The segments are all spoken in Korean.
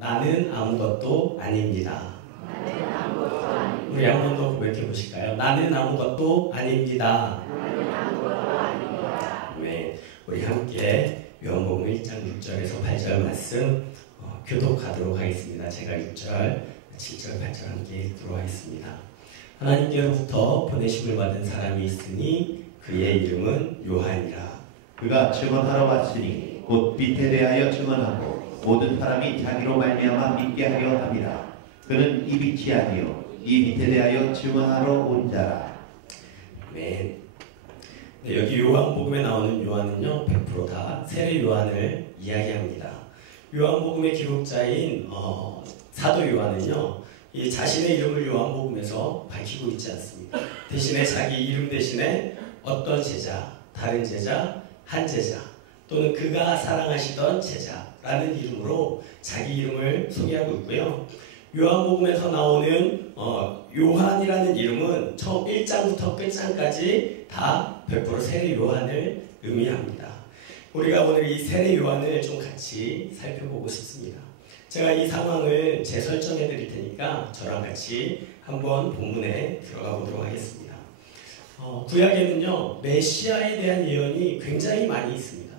나는 아무것도 아닙니다. 우리 한 번 더 고백해 보실까요? 나는 아무것도 아닙니다. 네, 우리 함께 요한복음 1장 6절에서 8절 말씀 교독하도록 하겠습니다. 제가 6절, 7절, 8절 함께 읽도록 하겠습니다. 하나님께로부터 보내심을 받은 사람이 있으니 그의 이름은 요한이라. 그가 증언하러 왔으니 곧 빛에 대하여 증언하고 모든 사람이 자기로 말미암아 믿게 하려 함이라. 그는 이 빛이 아니요 이 빛에 대하여 증언하러 온 자라. 네. 네, 여기 요한복음에 나오는 요한은요 100% 다 세례 요한을 이야기합니다. 요한복음의 기록자인 사도 요한은요 이 자신의 이름을 요한복음에서 밝히고 있지 않습니다. 대신에 자기 이름 대신에 어떤 제자, 다른 제자, 한 제자 또는 그가 사랑하시던 제자라는 이름으로 자기 이름을 소개하고 있고요. 요한복음에서 나오는 요한이라는 이름은 처음 1장부터 끝장까지 다 100% 세례 요한을 의미합니다. 우리가 오늘 이 세례 요한을 좀 같이 살펴보고 싶습니다. 제가 이 상황을 재설정해 드릴 테니까 저랑 같이 한번 본문에 들어가 보도록 하겠습니다. 구약에는요 메시아에 대한 예언이 굉장히 많이 있습니다.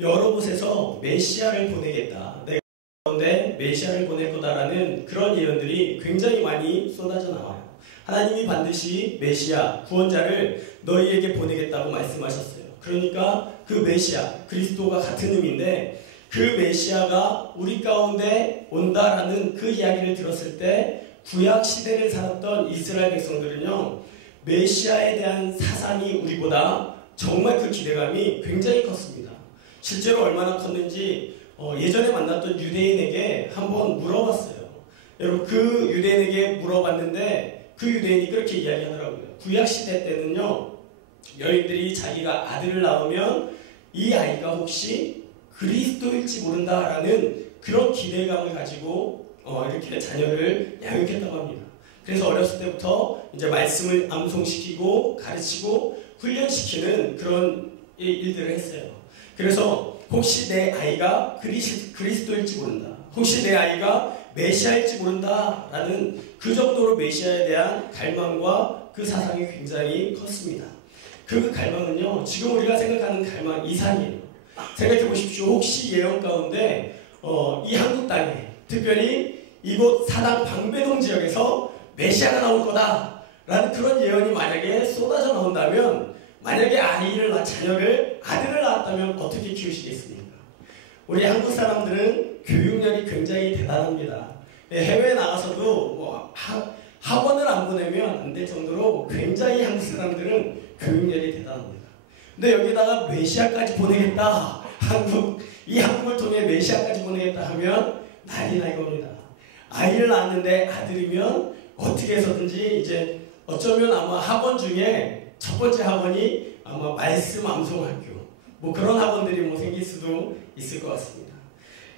여러 곳에서 메시아를 보내겠다, 내가 가운데 메시아를 보낼 거다라는 그런 예언들이 굉장히 많이 쏟아져 나와요. 하나님이 반드시 메시아, 구원자를 너희에게 보내겠다고 말씀하셨어요. 그러니까 그 메시아, 그리스도가 같은 의미인데 그 메시아가 우리 가운데 온다라는 그 이야기를 들었을 때 구약 시대를 살았던 이스라엘 백성들은요 메시아에 대한 사상이 우리보다 정말 그 기대감이 굉장히 컸습니다. 실제로 얼마나 컸는지 예전에 만났던 유대인에게 한번 물어봤어요. 여러분 그 유대인에게 물어봤는데 그 유대인이 그렇게 이야기하더라고요. 구약 시대 때는요 여인들이 자기가 아들을 낳으면 이 아이가 혹시 그리스도일지 모른다라는 그런 기대감을 가지고 이렇게 자녀를 양육했다고 합니다. 그래서 어렸을 때부터 이제 말씀을 암송시키고 가르치고 훈련시키는 그런 일들을 했어요. 그래서 혹시 내 아이가 그리스도일지 모른다, 혹시 내 아이가 메시아일지 모른다 라는 그 정도로 메시아에 대한 갈망과 그 사상이 굉장히 컸습니다. 그 갈망은요 지금 우리가 생각하는 갈망 이상이에요. 생각해 보십시오. 혹시 예언 가운데 이 한국 땅에 특별히 이곳 사당 방배동 지역에서 메시아가 나올 거다 라는 그런 예언이 만약에 쏟아져 나온다면, 만약에 자녀를 아들을 낳았다면 어떻게 키우시겠습니까? 우리 한국 사람들은 교육열이 굉장히 대단합니다. 해외에 나가서도 학원을 안 보내면 안 될 정도로 굉장히 한국 사람들은 교육열이 대단합니다. 근데 여기다가 메시아까지 보내겠다, 이 한국을 통해 메시아까지 보내겠다 하면 난리나 이겁니다. 아이를 낳았는데 아들이면 어떻게 해서든지 이제 어쩌면 아마 학원 중에 첫 번째 학원이 아마 말씀 암송학교 그런 학원들이 생길 수도 있을 것 같습니다.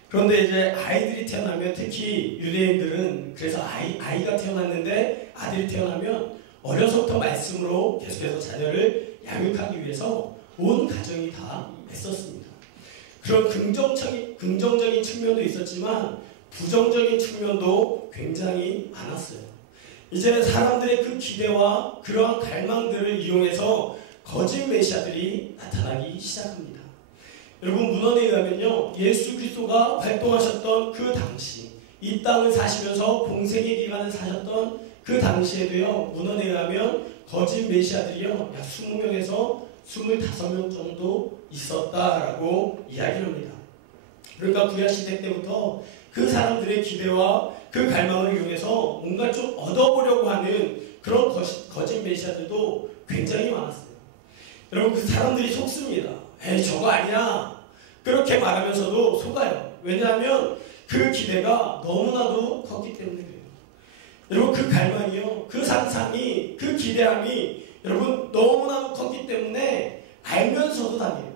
그런데 이제 아이들이 태어나면, 특히 유대인들은 그래서 아이가 태어났는데 아들이 태어나면 어려서부터 말씀으로 계속해서 자녀를 양육하기 위해서 온 가정이 다 애썼습니다. 그런 긍정적인 측면도 있었지만 부정적인 측면도 굉장히 많았어요. 이제 사람들의 그 기대와 그러한 갈망들을 이용해서 거짓 메시아들이 나타나기 시작합니다. 여러분 문헌에 의하면요 예수 그리스도가 활동하셨던 그 당시, 이 땅을 사시면서 공생의 기간을 사셨던 그 당시에도요 문헌에 의하면 거짓 메시아들이요 약 20명에서 25명 정도 있었다라고 이야기를 합니다. 그러니까 구약시대 때부터 그 사람들의 기대와 그 갈망을 이용해서 뭔가 좀 얻어보려고 하는 그런 거짓 메시아들도 굉장히 많았어요. 여러분 그 사람들이 속습니다. 에이 저거 아니야, 그렇게 말하면서도 속아요. 왜냐하면 그 기대가 너무나도 컸기 때문에 그래요. 여러분 그 갈망이요, 그 상상이, 그 기대함이 여러분 너무나도 컸기 때문에 알면서도 다녀요.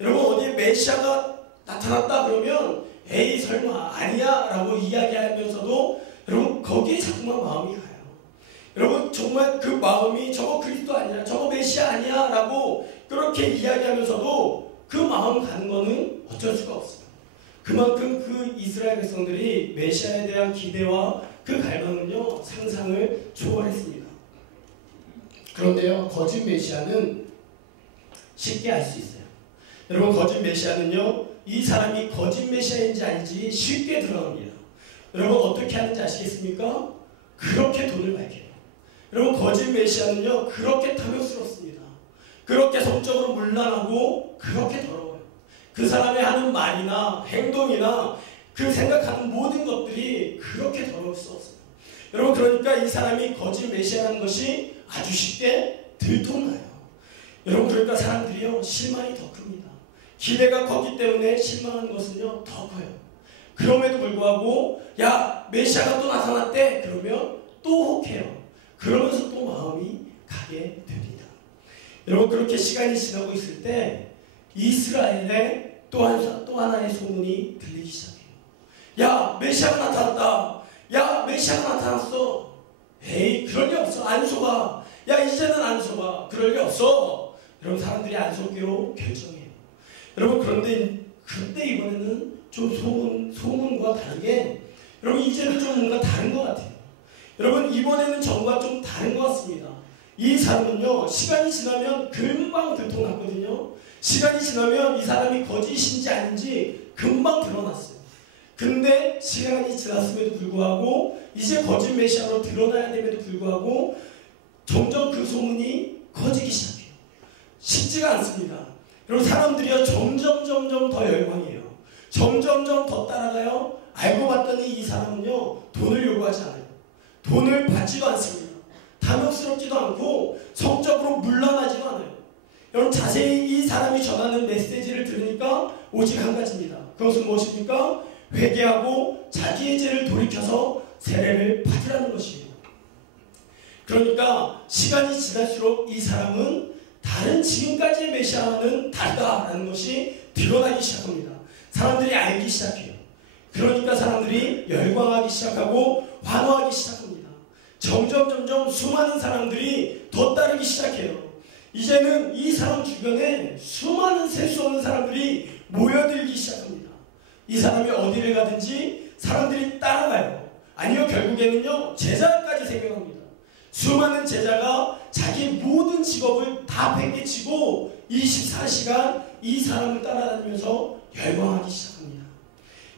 여러분 어디에 메시아가 나타났다 그러면 에이 설마 아니야 라고 이야기하면서도 여러분 거기에 자꾸만 마음이 가요. 여러분 정말 그 마음이 저거 그리스도 아니야, 저거 메시아 아니야 라고 그렇게 이야기하면서도 그 마음 가는 거는 어쩔 수가 없어요. 그 그만큼 그 이스라엘 백성들이 메시아에 대한 기대와 그 갈망은요 상상을 초월했습니다. 그런데요 거짓 메시아는 쉽게 알 수 있어요. 여러분 거짓 메시아는요 이 사람이 거짓 메시아인지 아닌지 쉽게 드러납니다. 여러분 어떻게 하는지 아시겠습니까? 그렇게 돈을 밝혀요. 여러분 거짓 메시아는요 그렇게 탐욕스럽습니다. 그렇게 성적으로 문란하고 그렇게 더러워요. 그 사람이 하는 말이나 행동이나 그 생각하는 모든 것들이 그렇게 더러울 수 없어요. 여러분 그러니까 이 사람이 거짓 메시아라는 것이 아주 쉽게 들통나요. 여러분 그러니까 사람들이요 실망이 더 큽니다. 기대가 컸기 때문에 실망하는 것은요 더 커요. 그럼에도 불구하고 야 메시아가 또 나타났대 그러면 또 혹해요. 그러면서 또 마음이 가게 됩니다. 여러분 그렇게 시간이 지나고 있을 때 이스라엘에 또 하나의 소문이 들리기 시작해요. 야 메시아가 나타났다. 야 메시아가 나타났어. 에이 그럴 리 없어. 안 속아. 야 이제는 안 속아. 그럴 리 없어. 여러분 사람들이 안 속기로 결정해요. 여러분 그런데 이번에는 좀 소문과 다르게 여러분 이제는 좀 뭔가 다른 것 같아요. 여러분 이번에는 전과 좀 다른 것 같습니다. 이 사람은요 시간이 지나면 금방 들통났거든요. 시간이 지나면 이 사람이 거짓인지 아닌지 금방 드러났어요. 근데 시간이 지났음에도 불구하고 이제 거짓 메시아로 드러나야 됨에도 불구하고 점점 그 소문이 커지기 시작해요. 쉽지가 않습니다. 여러분 사람들이요 점점 더 열광해요. 점점 더 따라가요. 알고 봤더니 이 사람은요 돈을 요구하지 않아요. 돈을 받지도 않습니다. 탐욕스럽지도 않고 성적으로 물러나지도 않아요. 여러분 자세히 이 사람이 전하는 메시지를 들으니까 오직 한 가지입니다. 그것은 무엇입니까? 회개하고 자기의 죄를 돌이켜서 세례를 받으라는 것이에요. 그러니까 시간이 지날수록 이 사람은 다른 지금까지의 메시아와는 다르다라는 것이 드러나기 시작합니다. 사람들이 알기 시작해요. 그러니까 사람들이 열광하기 시작하고 환호하기 시작합니다. 점점 수많은 사람들이 더 따르기 시작해요. 이제는 이 사람 주변에 수많은 셀 수 없는 사람들이 모여들기 시작합니다. 이 사람이 어디를 가든지 사람들이 따라가요. 아니요 결국에는요 제자까지 생겨납니다. 수많은 제자가 자기 모든 직업을 다 팽개치고 24시간 이 사람을 따라다니면서 열광하기 시작합니다.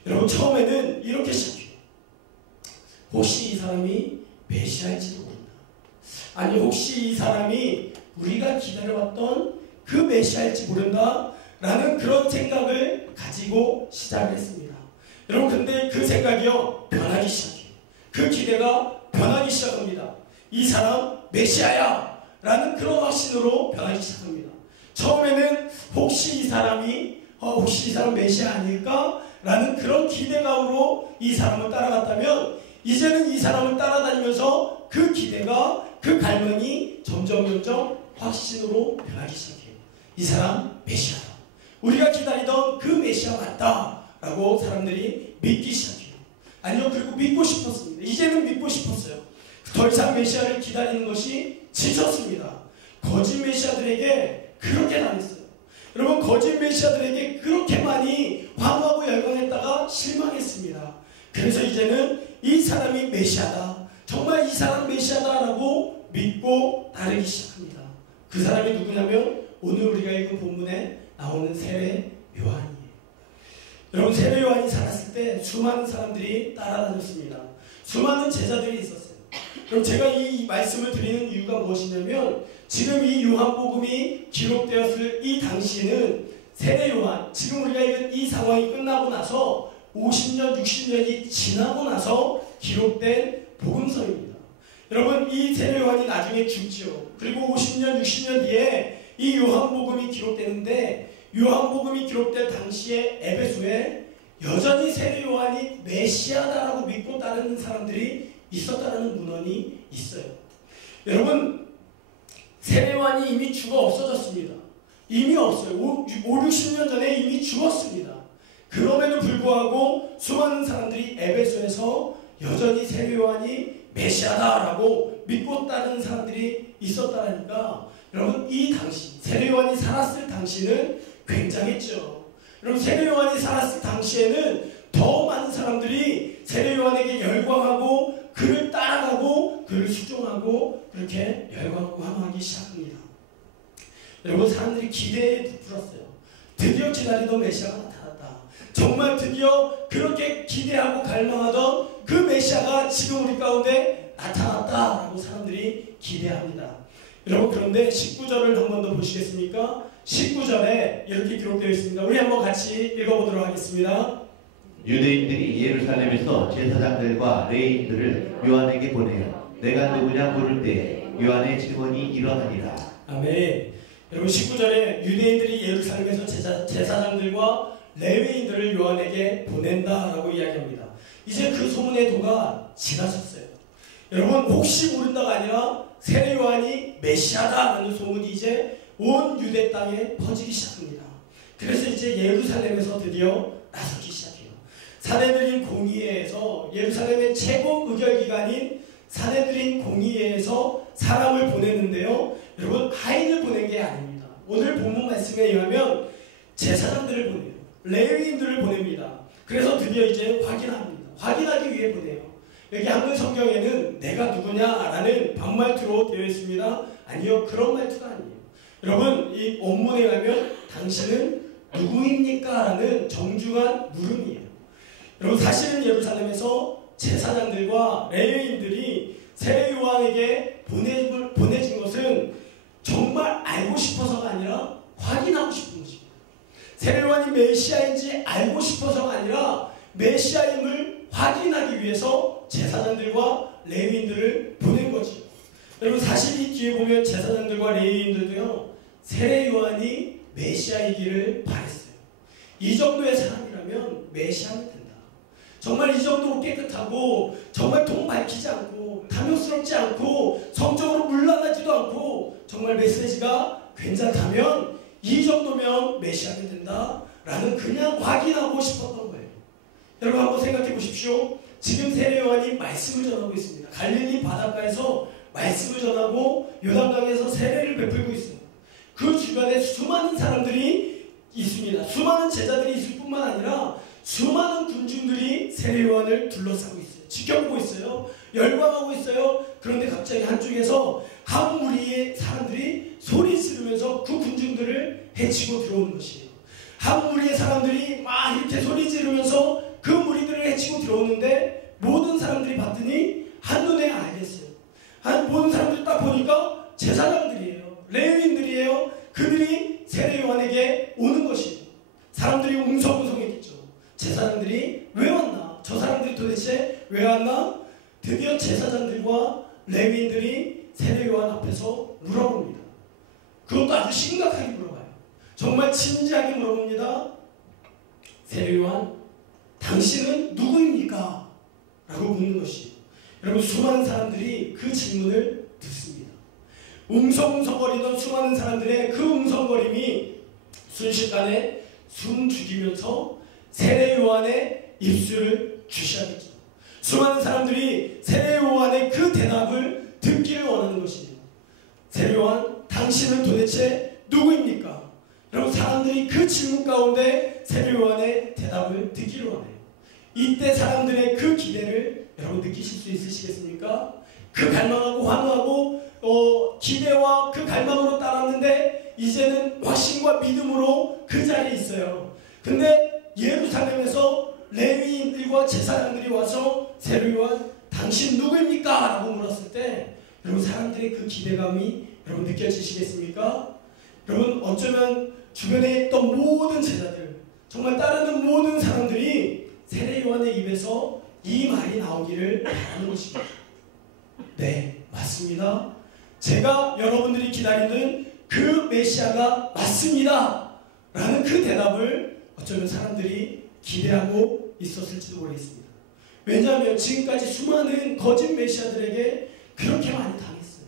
여러분 처음에는 이렇게 시작해요. 혹시 이 사람이 메시아일지도 모른다. 아니 혹시 이 사람이 우리가 기다려왔던 그 메시아일지 모른다 라는 그런 생각을 가지고 시작을 했습니다. 여러분 근데 그 생각이요 변하기 시작해요. 그 기대가 변하기 시작합니다. 이 사람 메시아야 라는 그런 확신으로 변하기 시작합니다. 처음에는 혹시 이 사람 메시아 아닐까? 라는 그런 기대감으로 이 사람을 따라갔다면 이제는 이 사람을 따라다니면서 그 기대가 그 갈망이 점점 확신으로 변하기 시작해요. 이 사람 메시아다. 우리가 기다리던 그 메시아 맞다 라고 사람들이 믿기 시작해요. 아니요 그리고 믿고 싶었습니다. 이제는 믿고 싶었어요. 더 이상 메시아를 기다리는 것이 지쳤습니다. 거짓 메시아들에게 그렇게 당했어요. 여러분 거짓 메시아들에게 그렇게 많이 환호하고 열광했다가 실망했습니다. 그래서 이제는 이 사람이 메시아다. 정말 이 사람 메시아다라고 믿고 따르기 시작합니다. 그 사람이 누구냐면 오늘 우리가 읽은 본문에 나오는 세례 요한이에요. 여러분 세례 요한이 살았을 때 수많은 사람들이 따라다녔습니다. 수많은 제자들이 있었어요. 그럼 제가 이 말씀을 드리는 이유가 무엇이냐면 지금 이 요한복음이 기록되었을 이 당시에는 세례 요한, 지금 우리가 읽은 이 상황이 끝나고 나서 50년, 60년이 지나고 나서 기록된 복음서입니다. 여러분 이 세례 요한이 나중에 죽지요. 그리고 50년, 60년 뒤에 이 요한복음이 기록되는데 요한복음이 기록된 당시에 에베소에 여전히 세례 요한이 메시아다라고 믿고 따르는 사람들이 있었다는 문헌이 있어요. 여러분 세례 요한이 이미 죽어 없어졌습니다. 이미 없어요. 5, 60년 전에 이미 죽었습니다. 그럼에도 불구하고 수많은 사람들이 에베소에서 여전히 세례 요한이 메시아다라고 믿고 따르는 사람들이 있었다니까 여러분 이 당시 세례 요한이 살았을 당시는 굉장했죠. 여러분 세례 요한이 살았을 당시에는 더 많은 사람들이 세례 요한에게 열광하고 그를 따라가고 그를 수종하고 그렇게 열광하고 환호하기 시작합니다. 여러분 사람들이 기대에 부풀었어요. 드디어 기다리던 메시아가 나타났다. 정말 드디어 그렇게 기대하고 갈망하던 그 메시아가 지금 우리 가운데 나타났다라고 사람들이 기대합니다. 여러분 그런데 19절을 한 번 더 보시겠습니까? 19절에 이렇게 기록되어 있습니다. 우리 한번 같이 읽어보도록 하겠습니다. 유대인들이 예루살렘에서 제사장들과 레위인들을 요한에게 보내어 내가 누구냐 물을 때 요한의 증언이 이러하니라. 아멘. 여러분 19절에 유대인들이 예루살렘에서 제사장들과 레위인들을 요한에게 보낸다라고 이야기합니다. 이제 그 소문의 도가 지나쳤어요. 여러분 혹시 모른다가 아니라 세례 요한이 메시아다라는 소문이 이제 온 유대 땅에 퍼지기 시작합니다. 그래서 이제 예루살렘에서 드디어 나서기 시작해요. 산헤드린 공의회에서 예루살렘의 최고 의결기관인 산헤드린 공의회에서 사람을 보냈는데요. 여러분 하인을 보낸 게 아닙니다. 오늘 본문 말씀에 의하면 제사장들을 보내요. 레위인들을 보냅니다. 그래서 드디어 이제 확인합니다. 확인하기 위해 보내요. 여기 한글 성경에는 내가 누구냐라는 반말투로 되어 있습니다. 아니요, 그런 말투가 아니에요. 여러분 이 원문에 가면 당신은 누구입니까? 라는 정중한 물음이에요. 여러분 사실은 예루살렘에서 제사장들과 레위인들이 세례 요한에게 보내진 것은 정말 알고 싶어서가 아니라 확인하고 싶은 것입니다. 세례 요한이 메시아인지 알고 싶어서가 아니라 메시아임을 확인하기 위해서 제사장들과 레위인들을 보낸 거죠. 여러분 사실 이 뒤에 보면 제사장들과 레위인들도요 세례 요한이 메시아이기를 바랬어요. 이 정도의 사람이라면 메시아는 된다. 정말 이 정도로 깨끗하고 정말 돈 밝히지 않고 탐욕스럽지 않고 성적으로 물러나지도 않고 정말 메시지가 괜찮다면 이 정도면 메시아는 된다라는 그냥 확인하고 싶었던 거예요. 여러분 한번 생각해 보십시오. 지금 세례 요한이 말씀을 전하고 있습니다. 갈릴리 바닷가에서 말씀을 전하고 요단강에서 세례를 베풀고 있습니다. 그 주변에 수많은 사람들이 있습니다. 수많은 제자들이 있을 뿐만 아니라 수많은 군중들이 세례 요한을 둘러싸고 있어요. 지켜보고 있어요. 열광하고 있어요. 그런데 갑자기 한쪽에서 한 무리의 사람들이 소리 지르면서 그 군중들을 해치고 들어오는 것이에요. 한 무리의 사람들이 막 이렇게 소리 지르면서 그 무리들을 해치고 들어오는데 모든 사람들이 봤더니 한눈에 알겠어요. 모든 사람들이 딱 보니까 제사장들이에요. 레위인들이에요. 그들이 세례 요한에게 오는 것이에요. 사람들이 웅성웅성했겠죠. 제사장들이 왜 왔나? 저 사람들이 도대체 왜 왔나? 드디어 제사장들과 레위인들이 세례 요한 앞에서 물어봅니다. 그것도 아주 심각하게 물어봐요. 정말 진지하게 물어봅니다. 세례 요한, 당신은 누구입니까? 라고 묻는 것이에요. 여러분 수많은 사람들이 그 질문을 듣습니다. 웅성웅성거리던 수많은 사람들의 그 웅성거림이 순식간에 숨 죽이면서 세례 요한의 입술을 주시하겠죠. 수많은 사람들이 세례 요한의 그 대답을 듣기를 원하는 것이에요. 세례 요한, 당신은 도대체 누구입니까? 여러분 사람들이 그 질문 가운데 세례 요한의 대답을 듣기를 원해요. 이때 사람들의 그 기대를 여러분 느끼실 수 있으시겠습니까? 그 갈망하고 환호하고 기대와 그 갈망으로 따랐는데 이제는 확신과 믿음으로 그 자리에 있어요. 근데 예루살렘에서 레위인들과 제사장들이 와서 세례 요한, 당신 누구입니까? 라고 물었을 때 여러분 사람들의 그 기대감이 여러분 느껴지시겠습니까? 여러분 어쩌면 주변에 있던 모든 제자들, 정말 따르는 모든 사람들이 세례 요한의 입에서 이 말이 나오기를 바라는 것입니다. 네, 맞습니다. 제가 여러분들이 기다리는 그 메시아가 맞습니다. 라는 그 대답을 어쩌면 사람들이 기대하고 있었을지도 모르겠습니다. 왜냐하면 지금까지 수많은 거짓 메시아들에게 그렇게 많이 당했어요.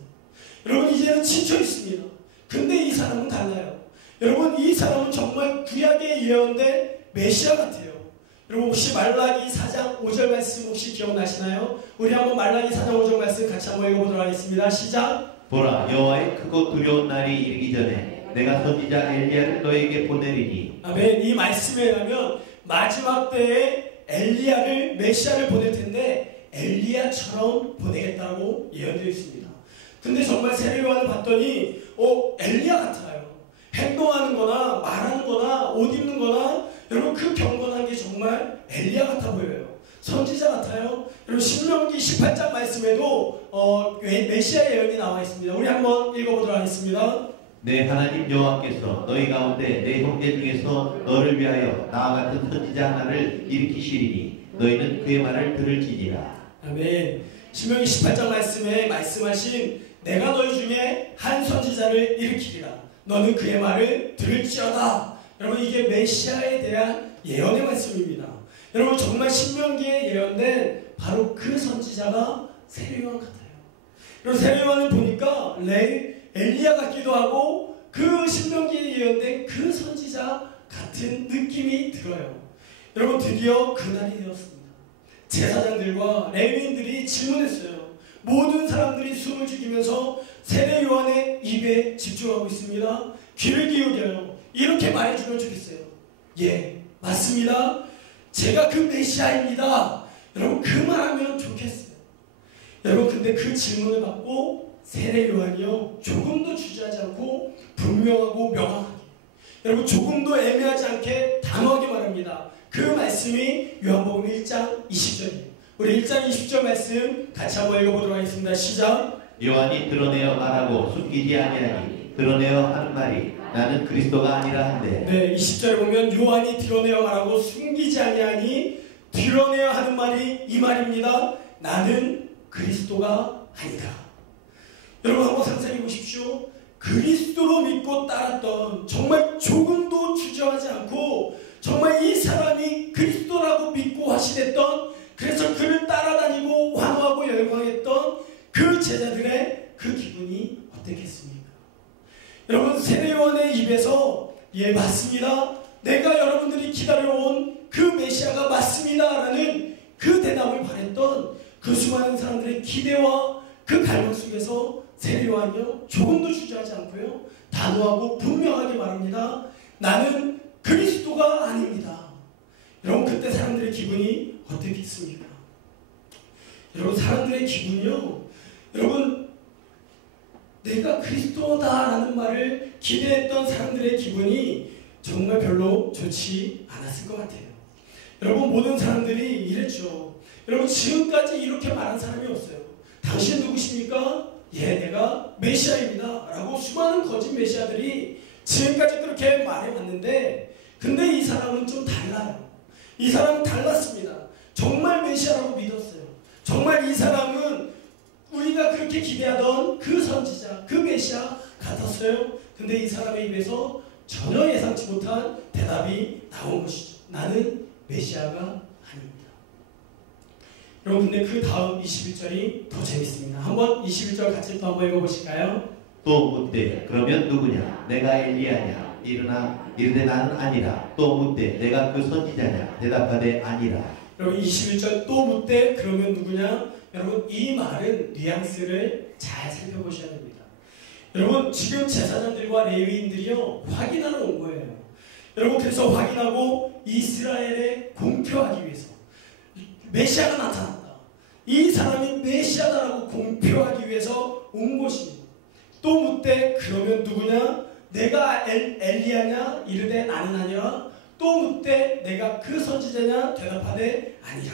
여러분 이제는 지쳐 있습니다. 근데 이 사람은 달라요. 여러분 이 사람은 정말 구약의 예언된 메시아 같아요. 여러분 혹시 말라기 4장 5절 말씀 혹시 기억나시나요? 우리 한번 말라기 4장 5절 말씀 같이 한번 읽어보도록 하겠습니다. 시작! 보라, 여호와의 크고 두려운 날이 이르기 전에 내가 선지자 엘리야를 너에게 보내리니. 아멘. 이 말씀에 의하면 마지막 때에 엘리야를 메시아를 보낼 텐데 엘리야처럼 보내겠다고 예언되어 있습니다. 근데 정말 세례 요한을 봤더니 엘리야 같아요. 행동하는 거나 말하는 거나 옷 입는 거나 여러분 그 경건한 게 정말 엘리야 같아 보여요. 선지자 같아요. 여러분 신명기 18장 말씀에도 메시아 예언이 나와 있습니다. 우리 한번 읽어보도록 하겠습니다. 내 하나님 여호와께서 너희 가운데 내 형제 중에서 너를 위하여 나와 같은 선지자 하나를 일으키시리니 너희는 그의 말을 들을지니라. 아멘. 신명기 18장 말씀에 말씀하신 내가 너희 중에 한 선지자를 일으키리라. 너는 그의 말을 들을지어다. 여러분 이게 메시아에 대한 예언의 말씀입니다. 여러분 정말 신명기에 예언된 바로 그 선지자가 세례 요한 같아요. 여러분 세례 요한을 보니까 엘리야 같기도 하고 그 신명기에 예언된 그 선지자 같은 느낌이 들어요. 여러분 드디어 그날이 되었습니다. 제사장들과 레위인들이 질문했어요. 모든 사람들이 숨을 죽이면서 세례 요한의 입에 집중하고 있습니다. 귀를 기울여요. 이렇게 말해주면 좋겠어요. 예, 맞습니다. 제가 그 메시아입니다. 여러분 그 말하면 좋겠어요. 여러분 근데 그 질문을 받고 세례 요한이요 조금도 주저하지 않고 분명하고 명확하게 여러분 조금도 애매하지 않게 단호하게 말합니다. 그 말씀이 요한복음 1장 20절이에요. 우리 1장 20절 말씀 같이 한번 읽어보도록 하겠습니다. 시작. 요한이 드러내어 말하고 숨기지 아니하니 드러내어 하는 말이 나는 그리스도가 아니라 한데. 네, 20절에 보면 요한이 드러내어 말하고 숨기지 아니하니 드러내어 하는 말이 이 말입니다. 나는 그리스도가 아니다. 여러분 한번 상상해 보십시오. 그리스도로 믿고 따랐던 정말 조금도 주저하지 않고 정말 이 사람이 그리스도라고 믿고 화신했던 그래서 그를 따라다니고 환호하고 열광했던 그 제자들의 그 기분이 어땠겠습니까? 여러분 세례 요한의 입에서 예 맞습니다. 내가 여러분들이 기다려온 그 메시아가 맞습니다 라는 그 대답을 바랬던 그 수많은 사람들의 기대와 그 갈망 속에서 세례 요한이요 조금도 주저하지 않고요 단호하고 분명하게 말합니다. 나는 그리스도가 아닙니다. 여러분 그때 사람들의 기분이 어땠겠습니까? 여러분 사람들의 기분이요 여러분 내가 그리스도다라는 말을 기대했던 사람들의 기분이 정말 별로 좋지 않았을 것 같아요. 여러분 모든 사람들이 이랬죠. 여러분 지금까지 이렇게 말한 사람이 없어요. 당신 누구십니까? 예, 내가 메시아입니다 라고 수많은 거짓 메시아들이 지금까지 그렇게 말해왔는데 근데 이 사람은 좀 달라요. 이 사람은 달랐습니다. 정말 메시아라고 믿었어요. 정말 이 사람은 우리가 그렇게 기대하던 그 선지자, 그 메시아 같았어요. 근데 이 사람의 입에서 전혀 예상치 못한 대답이 나온 것이죠. 나는 메시아가 아닙니다. 여러분 근데 그 다음 21절이 더 재밌습니다. 한번 21절 같이 또 한번 읽어보실까요? 또 묻되 그러면 누구냐? 내가 엘리야냐? 이르되 나는 아니라. 또 묻되 내가 그 선지자냐? 대답하되 아니라. 여러분 21절 또 묻되 그러면 누구냐? 여러분 이 말은 뉘앙스를 잘 살펴보셔야 됩니다. 여러분 지금 제사장들과 레위인들이요 확인하러 온 거예요. 여러분 그래서 확인하고 이스라엘에 공표하기 위해서 메시아가 나타났다. 이 사람이 메시아다라고 공표하기 위해서 온 것입니다. 또 묻되 그러면 누구냐? 내가 엘리야냐? 이르되 나는 아니라. 또 묻되 내가 그 선지자냐? 대답하되 아니라.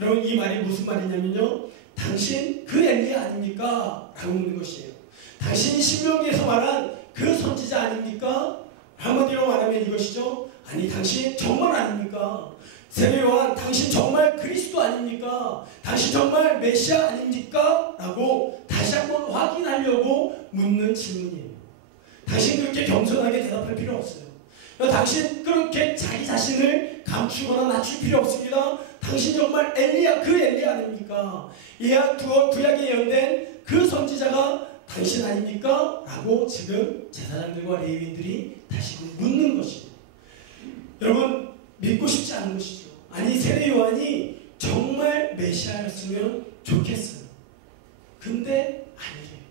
여러분 이 말이 무슨 말이냐면요 당신 그 엘리야 아닙니까? 라고 묻는 것이에요. 당신이 신명기에서 말한 그 선지자 아닙니까? 한마디로 말하면 이것이죠. 아니 당신 정말 아닙니까? 세례 요한 당신 정말 그리스도 아닙니까? 당신 정말 메시아 아닙니까? 라고 다시 한번 확인하려고 묻는 질문이에요. 당신 그렇게 겸손하게 대답할 필요 없어요. 당신 그렇게 자기 자신을 감추거나 낮출 필요 없습니다. 당신 정말 엘리야 그 엘리야 아닙니까? 구약에 예언된 그 선지자가 당신 아닙니까? 라고 지금 제사장들과 레위인들이 다시 묻는 것입니다. 여러분 믿고 싶지 않은 것이죠. 아니 세례 요한이 정말 메시아였으면 좋겠어요. 근데 아니래요.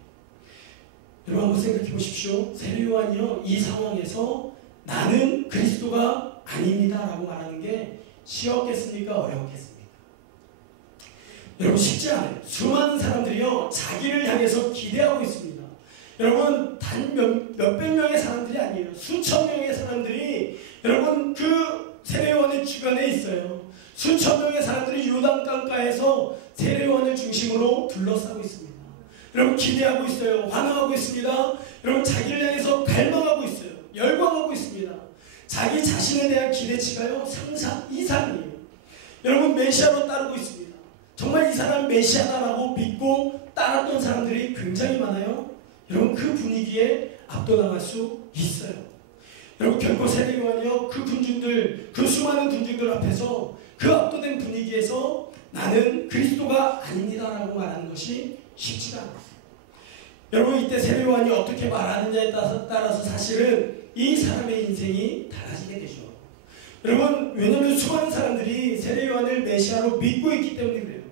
여러분 한번 생각해 보십시오. 세례 요한이요, 이 상황에서 나는 그리스도가 아닙니다 라고 말하는 게 쉬웠겠습니까? 어려웠겠습니까? 여러분 쉽지 않아요. 수많은 사람들이요, 자기를 향해서 기대하고 있습니다. 여러분 단 몇백 명의 사람들이 아니에요. 수천 명의 사람들이 여러분 그 세례요한의 주변에 있어요. 수천 명의 사람들이 요단강가에서 세례요한을 중심으로 둘러싸고 있습니다. 여러분 기대하고 있어요. 환호하고 있습니다. 여러분 자기를 향해서 갈망하고 있어요. 열광하고 있습니다. 자기 자신에 대한 기대치가요, 상상 이상이에요. 여러분 메시아로 따르고 있습니다. 정말 이 사람 메시아다라고 믿고 따랐던 사람들이 굉장히 많아요. 여러분 그 분위기에 압도당할 수 있어요. 여러분 결코 세례 요한이요, 그 군중들, 그 수많은 군중들 앞에서 그 압도된 분위기에서 나는 그리스도가 아닙니다라고 말하는 것이 쉽지가 않아요. 여러분 이때 세례 요한이 어떻게 말하느냐에 따라서 사실은 이 사람의 인생이 달라지게 되죠. 여러분 왜냐하면 수많은 사람들이 세례 요한을 메시아로 믿고 있기 때문에 그래요.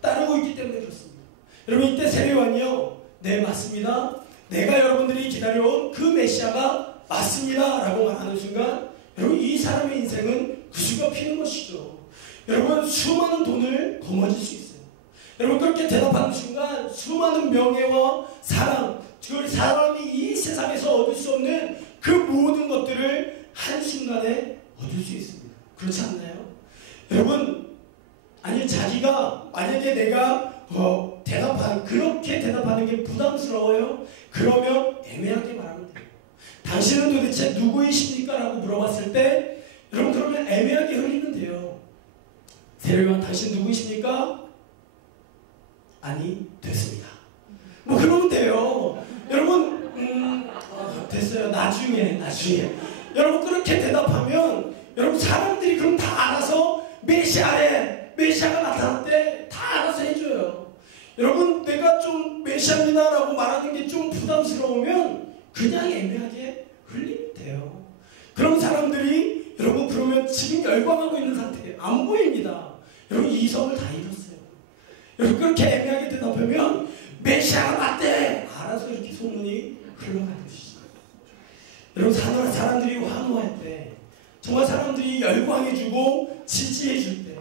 따르고 있기 때문에 그렇습니다. 여러분 이때 세례 요한이요, 네 맞습니다. 내가 여러분들이 기다려온 그 메시아가 맞습니다 라고 말하는 순간 여러분 이 사람의 인생은 구수가 피는 것이죠. 여러분 수많은 돈을 거머쥘 수 있어요. 여러분 그렇게 대답하는 순간 수많은 명예와 사랑, 그 사람이 이 세상에서 얻을 수 없는 그 모든 것들을 한순간에 얻을 수 있습니다. 그렇지 않나요? 여러분 아니 자기가 만약에 내가 그렇게 대답하는 게 부담스러워요? 그러면 애매하게 말하면 돼요. 당신은 도대체 누구이십니까? 라고 물어봤을 때 여러분 그러면 애매하게 흘리면 돼요. 세례 요한 당신 누구이십니까? 아니 됐습니다. 뭐 그러면 돼요. 여러분 됐어요. 나중에 여러분 그렇게 대답하면 여러분 사람들이 그럼 다 알아서 메시아가 나타났대 다 알아서 해줘요. 여러분 내가 좀 메시아입니다 라고 말하는 게 좀 부담스러우면 그냥 애매하게 흘리면 돼요. 그럼 사람들이 여러분 그러면 지금 열광하고 있는 상태예요. 안 보입니다. 여러분 이성을 다 잃었어요. 여러분 그렇게 애매하게 대답하면 메시아가 맞대 알아서 이렇게 소문이 흘러가는 것이죠. 여러분 사람들이 환호할 때, 정말 사람들이 열광해주고 지지해줄 때,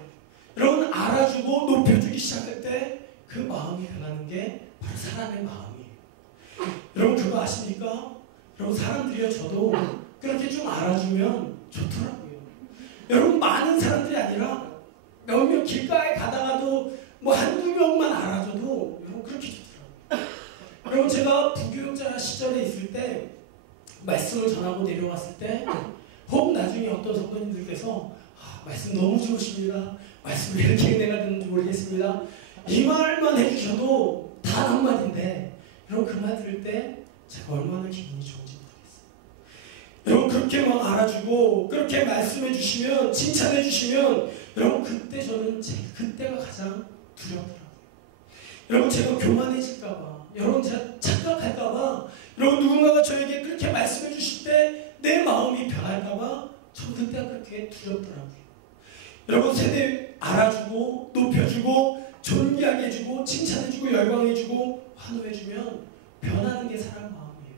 여러분 알아주고 높여주기 시작할 때 그 마음이 변하는 게 바로 사람의 마음이에요. 여러분 그거 아십니까? 여러분 사람들이요, 저도 그렇게 좀 알아주면 좋더라고요. 여러분 많은 사람들이 아니라 몇 명 길가에 가다가도 뭐 한두 명만 알아줘도 여러분 그렇게 좋더라고요. 여러분 제가 부교육자 시절에 있을 때 말씀을 전하고 내려왔을 때 혹 나중에 어떤 성도님들께서 말씀 너무 좋으십니다. 말씀을 이렇게 은혜가 되는지 모르겠습니다. 이 말만 해주셔도 단 한마디인데 여러분 그 말 들을 때 제가 얼마나 기분이 좋은지 모르겠어요. 여러분 그렇게 막 알아주고 그렇게 말씀해 주시면, 칭찬해 주시면 여러분 그때 저는 그때가 가장 두렵더라고요. 여러분 제가 교만해질까봐, 여러분 제가 착각할까봐, 여러분 누군가가 저에게 그렇게 말씀해 주실 때 내 마음이 변할까봐 전 그때가 그렇게 두렵더라고요. 여러분 세대 알아주고 높여주고 존귀하게 해주고 칭찬해주고 열광해주고 환호해주면 변하는 게 사람 마음이에요.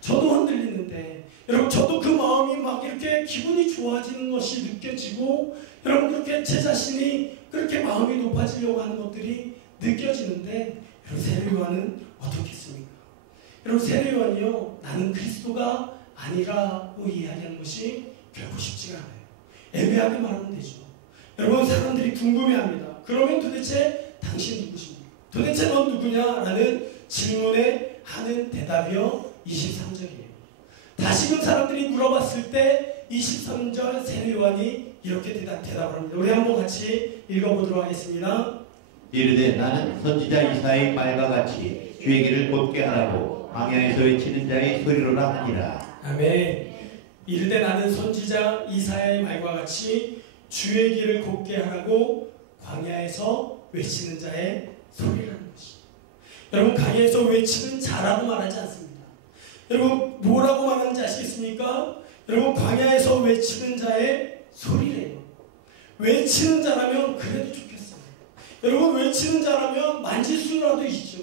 저도 흔들리는데 여러분 저도 그 마음이 막 이렇게 기분이 좋아지는 것이 느껴지고 여러분 그렇게 제 자신이 그렇게 마음이 높아지려고 하는 것들이 느껴지는데 여러분 세례 요한은 어떻겠습니까? 여러분 세례 요한이요, 나는 그리스도가 아니라고 이야기하는 것이 결코 쉽지가 않아요. 애매하게 말하면 되죠. 여러분 사람들이 궁금해합니다. 그러면 도대체 당신 누구십니까? 도대체 넌 누구냐라는 질문에 하는 대답이요 23절이에요. 다시금 사람들이 물어봤을 때 23절 세례 요한이 이렇게 대답을 합니다. 우리 한번 같이 읽어보도록 하겠습니다. 이르되 나는 선지자 이사야의 말과 같이 주의 길을 곧게 하라고 광야에서 외치는 자의 소리로라 하니라. 아멘. 이르되 나는 선지자 이사야의 말과 같이 주의 길을 곧게 하라고 광야에서 외치는 자의 소리라는 것이. 여러분 광야에서 외치는 자라고 말하지 않습니다. 여러분 뭐라고 말하는지 아시겠습니까? 여러분 광야에서 외치는 자의 소리래요. 외치는 자라면 그래도 좋겠어요. 여러분 외치는 자라면 만질 수라도 있죠.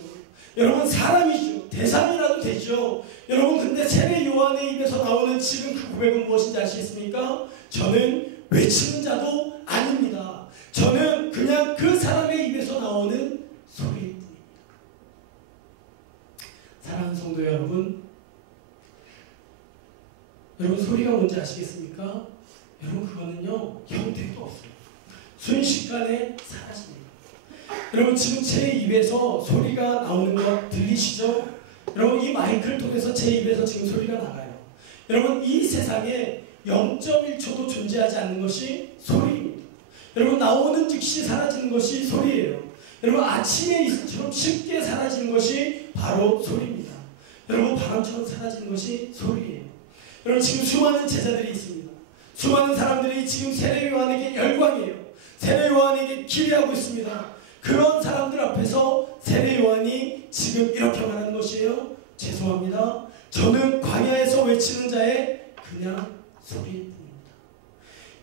여러분 사람이죠. 대상이라도 되죠. 여러분, 근데 세례 요한의 입에서 나오는 지금 그 고백은 무엇인지 아시겠습니까? 저는 외치는 자도 아닙니다. 저는 그냥 그 사람의 입에서 나오는 소리일 뿐입니다. 사랑하는 성도 여러분, 여러분 소리가 뭔지 아시겠습니까? 여러분 그거는요 형태도 없어요. 순식간에 사라집니다. 여러분 지금 제 입에서 소리가 나오는 거 들리시죠? 여러분 이 마이크를 통해서 제 입에서 지금 소리가 나가요. 여러분 이 세상에 0.1초도 존재하지 않는 것이 소리입니다. 여러분 나오는 즉시 사라지는 것이 소리예요. 여러분 아침에 이슬처럼 쉽게 사라지는 것이 바로 소리입니다. 여러분 바람처럼 사라지는 것이 소리예요. 여러분 지금 수많은 제자들이 있습니다. 수많은 사람들이 지금 세례 요한에게 열광이에요. 세례 요한에게 기대하고 있습니다. 그런 사람들 앞에서 세례 요한이 지금 이렇게 말하는 것이에요. 죄송합니다. 저는 광야에서 외치는 자의 그냥 소리일 뿐입니다.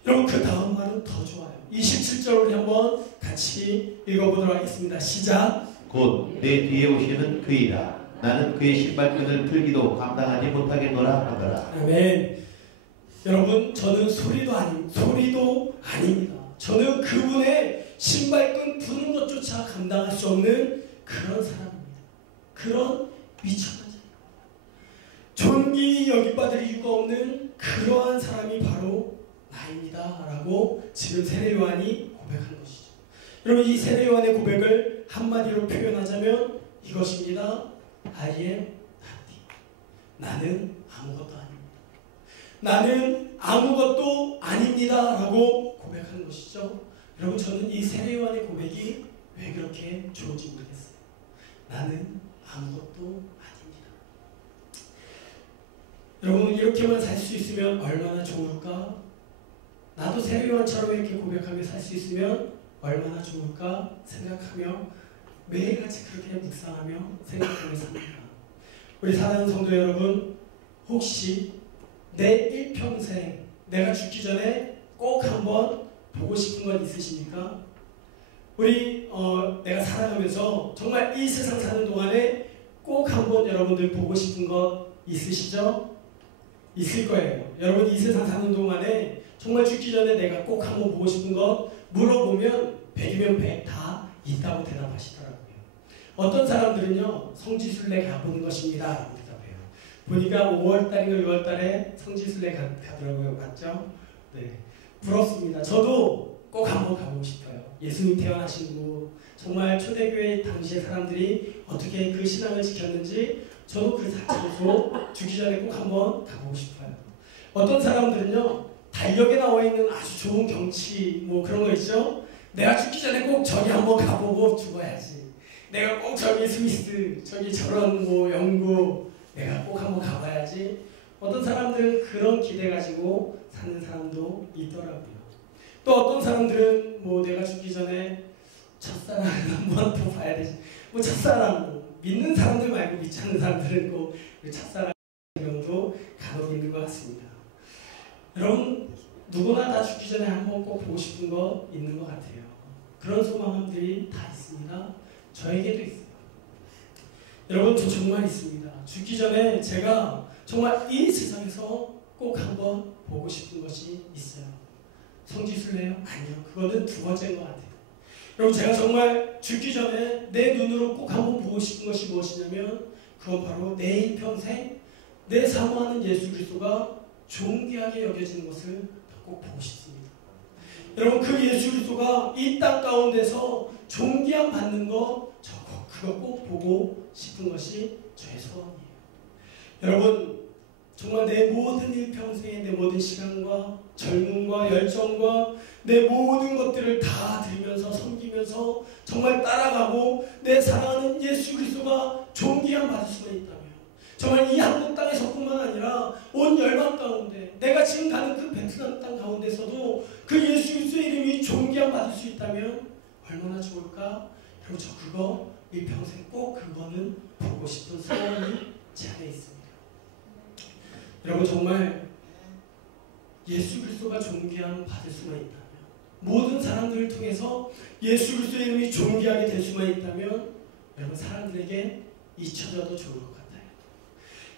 여러분 그 다음 말은 더 좋아요. 27절 우리 한번 같이 읽어보도록 하겠습니다. 시작. 곧 내 뒤에 오시는 그이라. 나는 그의 신발끈을 풀기도 감당하지 못하겠노라 하더라. 아멘. 여러분 저는 소리도 아닙니다. 저는 그분의 신발끈 푸는 것조차 감당할 수 없는 그런 사람입니다. 그런 미천한 자예요. 존귀 여김받을 이유가 없는 그러한 사람이 바로 나입니다. 라고 지금 세례 요한이 고백하는 것이죠. 여러분 이 세례 요한의 고백을 한마디로 표현하자면 이것입니다. I am nothing. 나는 아무것도 아닙니다. 나는 아무것도 아닙니다. 라고 고백하는 것이죠. 여러분 저는 이 세례 요한의 고백이 왜 그렇게 좋은지 모르겠어요. 나는 아무것도 아닙니다. 여러분 이렇게만 살 수 있으면 얼마나 좋을까? 나도 세례 요한처럼 이렇게 고백하며 살 수 있으면 얼마나 좋을까 생각하며 매일같이 그렇게 묵상하며 생각하며 삽니다. 우리 사랑하는 성도 여러분, 혹시 내 일평생 내가 죽기 전에 꼭 한번 보고 싶은 건 있으십니까? 우리 내가 살아가면서 정말 이 세상 사는 동안에 꼭 한번 여러분들 보고 싶은 것 있으시죠? 있을 거예요. 여러분 이 세상 사는 동안에 정말 죽기 전에 내가 꼭 한번 보고 싶은 것 물어보면 100이면 100 다 있다고 대답하시더라고요. 어떤 사람들은요 성지순례 가보는 것입니다 라고 대답해요. 보니까 5월달인가 6월달에 성지순례 가더라고요. 맞죠? 네, 부럽습니다. 저도 꼭 한번 가보고 싶어요. 예수님 태어나신 곳, 정말 초대교회 당시의 사람들이 어떻게 그 신앙을 지켰는지 저도 그 자체로 죽기 전에 꼭 한번 가보고 싶어요. 어떤 사람들은요 달력에 나와 있는 아주 좋은 경치 뭐 그런 거 있죠? 내가 죽기 전에 꼭 저기 한번 가보고 죽어야지. 내가 꼭 저기 스위스, 저기 저런 뭐 영국 내가 꼭 한번 가봐야지. 어떤 사람들은 그런 기대 가지고 사는 사람도 있더라고요. 또 어떤 사람들은 뭐 내가 죽기 전에 첫사랑을 한번 더 봐야 되지. 뭐 첫사랑 뭐 믿는 사람들 말고 믿지 않는 사람들은 꼭 첫사랑 경우도 간혹 있는 것 같습니다. 여러분 누구나 다 죽기 전에 한번 꼭 보고 싶은 거 있는 것 같아요. 그런 소망들이 다 있습니다. 저에게도 있어요. 여러분 저 정말 있습니다. 죽기 전에 제가 정말 이 세상에서 꼭 한번 보고 싶은 것이 있어요. 성지순례요? 아니요. 그거는 두 번째인 것 같아요. 여러분 제가 정말 죽기 전에 내 눈으로 꼭 한번 보고 싶은 것이 무엇이냐면 그건 바로 내 일평생 내 사모하는 예수 그리스도가 존귀하게 여겨지는 것을 꼭 보고 싶습니다. 여러분 그 예수 그리스도가 이 땅 가운데서 존귀함 받는 거 그거 꼭 보고 싶은 것이 저의 소원이에요. 여러분 정말 내 모든 일평생에 내 모든 시간과 젊음과 열정과 내 모든 것들을 다 드리면서 섬기면서 정말 따라가고 내 사랑하는 예수 그리스도가 존귀함 받을 수만 있다면 정말 이 한국 땅에서뿐만 아니라 온 열방 가운데 내가 지금 가는 그 베트남 땅 가운데서도 그 예수 그리스도의 이름이 존귀함 받을 수 있다면 얼마나 좋을까? 그리고 저 그거 일평생 꼭 그거는 보고 싶은 소원이 제 안에 있습니다. 여러분 정말 예수 그리스도가 존귀함 받을 수만 있다면 모든 사람들을 통해서 예수 그리스도의 이름이 존귀하게 될 수만 있다면 여러분 사람들에게 잊혀져도 좋을 것 같아요.